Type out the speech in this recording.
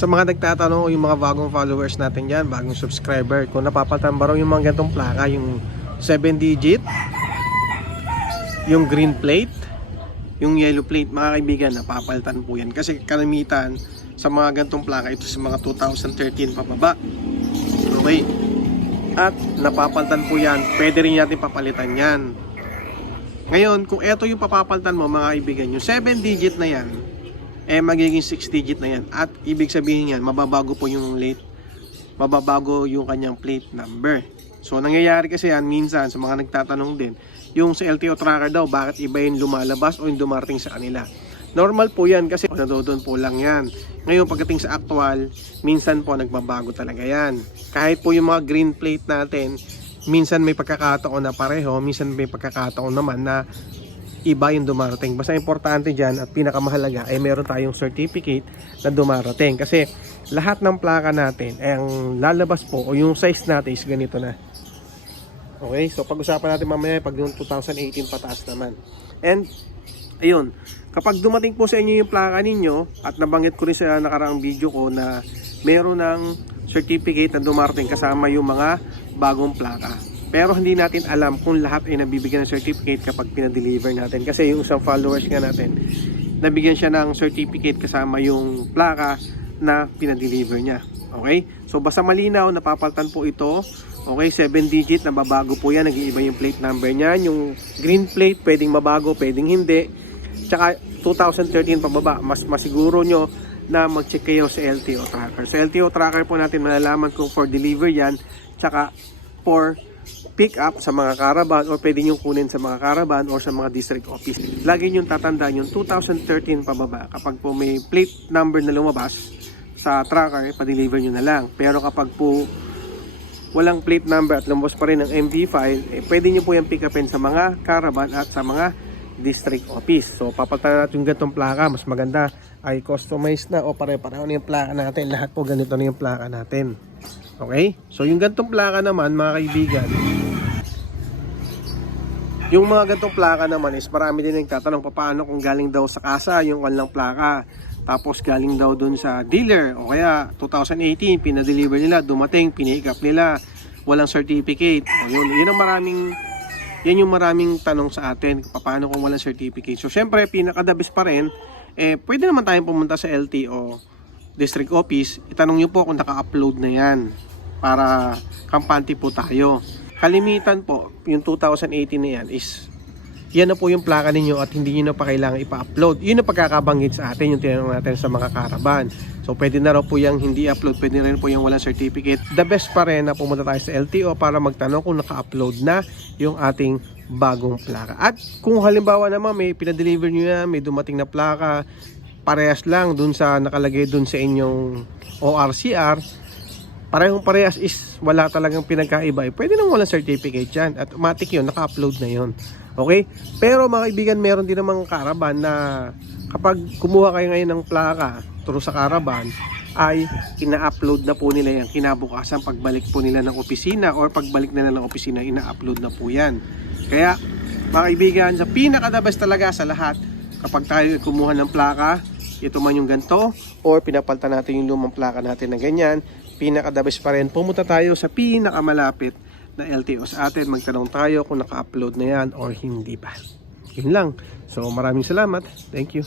Sa mga nagtatanong, yung mga bagong followers natin dyan, bagong subscriber, kung napapalitan ba raw yung mga ganitong plaka, yung 7 digit, yung green plate, yung yellow plate, mga kaibigan, napapalitan po yan. Kasi kalamitan sa mga ganitong plaka, ito sa mga 2013 pababa. Okay. At napapalitan po yan, pwede rin natin papalitan yan. Ngayon, kung ito yung papapalitan mo, mga kaibigan, yung 7 digit na yan, magiging 6 digit na yan. At ibig sabihin yan, mababago po yung mababago yung kanyang plate number. So nangyayari kasi yan minsan sa mga nagtatanong din, yung sa LTO tracker daw, bakit iba yung lumalabas o yung dumarating sa kanila. Normal po yan kasi nandoon po lang yan. Ngayon pagdating sa actual, minsan po nagbabago talaga yan. Kahit po yung mga green plate natin, minsan may pagkakataon na pareho, minsan may pagkakataon naman na iba yung dumarating. Basta importante dyan at pinakamahalaga ay meron tayong certificate na dumarating. Kasi lahat ng plaka natin ay ang lalabas po o yung size natin is ganito na. Okay, so pag-usapan natin mamaya pag yung 2018 pataas naman. And ayun, kapag dumating po sa inyo yung plaka ninyo, at nabanggit ko rin sa nakaraang video ko na meron ng certificate na dumarating kasama yung mga bagong plaka. Pero hindi natin alam kung lahat ay nabibigyan ng certificate kapag pinadeliver natin. Kasi yung isang followers nga natin, nabigyan siya ng certificate kasama yung plaka na pinadeliver niya. Okay? So basta malinaw, napapalitan po ito. Okay, 7 digit, nababago po yan. Nag-iiba yung plate number niyan. Yung green plate, pwedeng mabago, pwedeng hindi. Tsaka 2013 pababa, mas masiguro nyo na mag-check kayo sa LTO tracker. Sa LTO tracker po natin malalaman kung for deliver yan, tsaka for pick up sa mga caravan or pwede nyo kunin sa mga caravan or sa mga district office. Lagi nyo tatandaan yung 2013 pababa. Kapag po may plate number na lumabas sa tracker, pa-deliver nyo na lang. Pero kapag po walang plate number at lumabas pa rin ng MV file, pwede nyo po yung pick upin sa mga caravan at sa mga district office. So papalitan natin yung ganitong plaka. Mas maganda ay customized na o pare-pareho na yung plaka natin. Lahat po ganito na yung plaka natin. Okay? So yung ganitong plaka naman, mga kaibigan, yung mga ganitong plaka naman is marami din nagtatanong paano kung galing daw sa kasa yung kanilang plaka, tapos galing daw dun sa dealer, o kaya 2018 pinadeliver nila, dumating, pinick up nila, walang certificate. O yun ang yan yung maraming tanong sa atin, paano kung walang certificate. So syempre pinakadabis pa rin, pwede naman tayong pumunta sa LTO district office, itanong nyo po kung naka-upload na yan para kampante po tayo. Kalimitan po, yung 2018 na yan is, yan na po yung plaka ninyo at hindi nyo na pa kailangan ipa-upload. Yun ang pagkakabanggit sa atin, yung tinanong natin sa mga caravan. So pwede na raw po yung hindi upload, pwede rin po yung walang certificate. The best pa rin na pumunta tayo sa LTO para magtanong kung naka-upload na yung ating bagong plaka. At kung halimbawa naman may pinadeliver nyo yan, may dumating na plaka, parehas lang dun sa nakalagay dun sa inyong ORCR, parehas is wala talagang pinagkaiba, pwede nang walang certificate yan at automatic yun, naka-upload na yun. Okay? Pero mga kaibigan, meron din namang caravan na kapag kumuha kayo ngayon ng plaka through sa caravan, ay ina-upload na po nila yan kinabukasan pagbalik po nila ng opisina or pagbalik nila ng opisina, ina-upload na po yan. Kaya mga kaibigan, sa pinaka-the best talaga sa lahat, kapag tayo kumuha ng plaka, ito man yung ganito or pinapalitan natin yung lumang plaka natin na ganyan, pinaka-the best pa rin, pumunta tayo sa pinakamalapit na LTO sa atin, magtanong tayo kung naka-upload na yan or hindi pa. Yun lang. So maraming salamat. Thank you.